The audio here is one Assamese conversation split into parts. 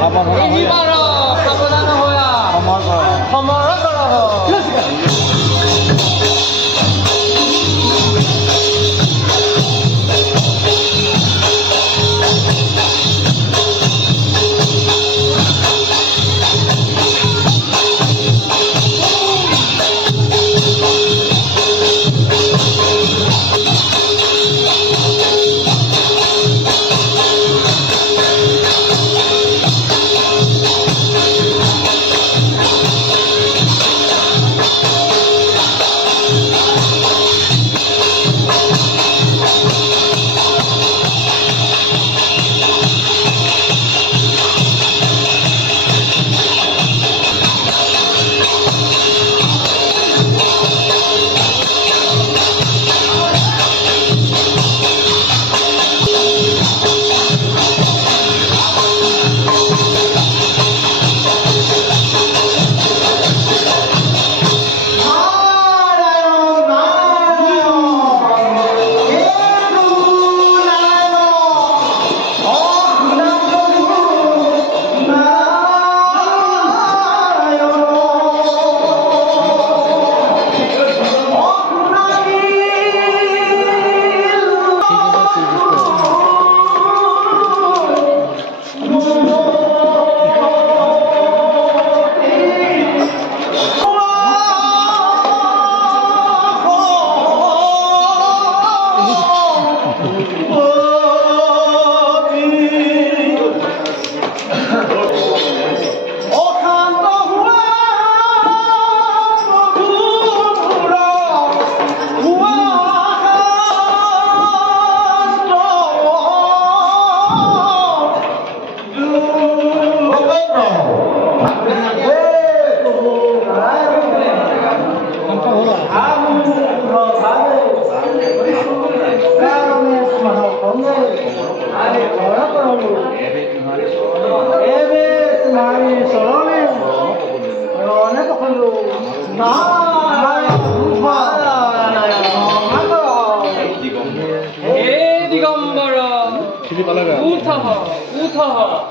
সাৱধান হোৱা সমৰ কৰহ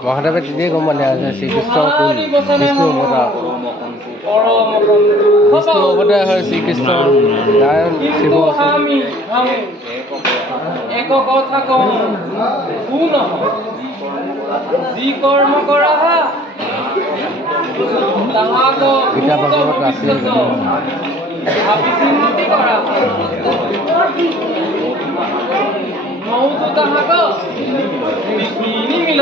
মহাদেৱে তেতিয়াই গম পালে যে শ্ৰীকৃষ্ণ কোন বিষ্ণু অৱতাৰ বিষ্ণু অৱতাৰ হয় শ্ৰীকৃষ্ণ নাৰায়ণ শিৱ এক কথা কওঁ শুন যি কৰ্ম কৰা তাহাক গীতা ভাগৱত ৰাশি ভাবি চিন্তি কৰা মৌতো তাহাক নিমিল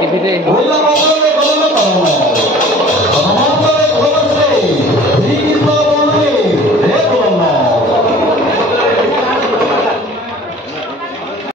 টিভিতে